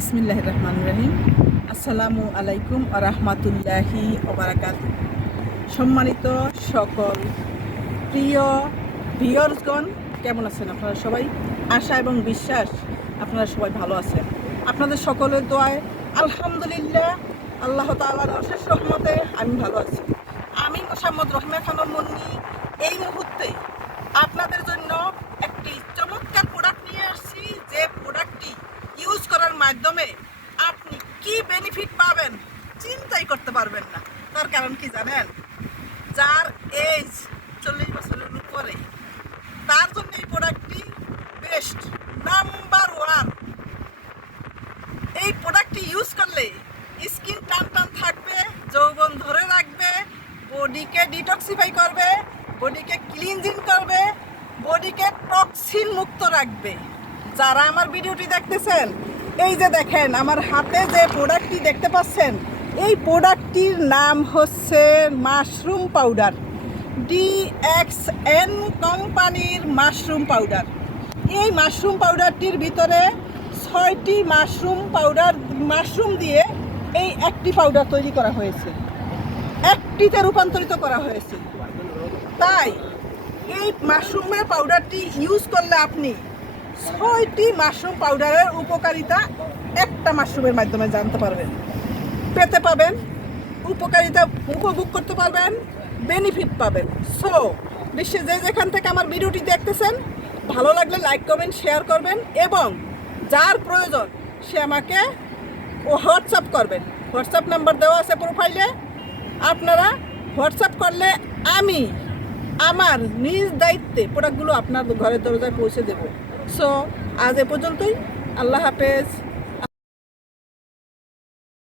বিসমিল্লাহির রহমানির রহিম। আসসালামু আলাইকুম ওয়া রাহমাতুল্লাহি ওয়া বারাকাতুহু। সম্মানিত সকল প্রিয় ভিউয়ার্সগণ, কেমন আছেন আপনারা সবাই? আশা এবং বিশ্বাস আপনারা সবাই ভালো আছেন। আপনাদের সকলের দোয়ায় আলহামদুলিল্লাহ, আল্লাহ তাআলার অশেষ রহমতে আমি ভালো আছি। আমি মোসাম্মদ রহমা খানম মুন্নি এই মুহূর্তে আপনাদের জন্য একটি চমৎকার প্রোডাক্ট নিয়ে আসছি, যে প্রোডাক্টটি ইউজ করার মাধ্যমে আপনি কি বেনিফিট পাবেন চিন্তাই করতে পারবেন না। তার কারণ কি জানেন? যার এজ 40 বছরের উপরে, তার জন্য এই প্রোডাক্টটি বেস্ট, নাম্বার ওয়ান। এই প্রোডাক্টটি ইউজ করলে স্কিন টান টান থাকবে, যৌবন ধরে রাখবে, বডিকে ডিটক্সিফাই করবে, বডিকে ক্লিনজিং করবে, বডিকে টক্সিন মুক্ত রাখবে। যারা আমার ভিডিওটি দেখতেছেন, এই যে দেখেন আমার হাতে যে প্রোডাক্টটি দেখতে পাচ্ছেন, এই প্রোডাক্টটির নাম হচ্ছে মাশরুম পাউডার, DXN কোম্পানির মাশরুম পাউডার। এই মাশরুম পাউডারটির ভিতরে 6টি মাশরুম দিয়ে এই একটি পাউডার তৈরি করা হয়েছে, একটিতে রূপান্তরিত করা হয়েছে। তাই এই মাশরুমের পাউডারটি ইউজ করলে আপনি 6টি মাশরুম পাউডারের উপকারিতা একটা মাশরুমের মাধ্যমে জানতে পারবেন, পেতে পাবেন, উপকারিতা উপভোগ করতে পারবেন, বেনিফিট পাবেন। সো বিশ্বে যে যেখান থেকে আমার ভিডিওটি দেখতেছেন, ভালো লাগলে লাইক কমেন্ট শেয়ার করবেন, এবং যার প্রয়োজন সে আমাকে হোয়াটসঅ্যাপ করবেন। হোয়াটসঅ্যাপ নাম্বার দেওয়া আছে প্রোফাইলে। আপনারা হোয়াটসঅ্যাপ করলে আমি আমার নিজ দায়িত্বে প্রোডাক্টগুলো আপনার ঘরের দরজায় পৌঁছে দেব। সো আজ এ পর্যন্তই। আল্লাহ হাফেজ।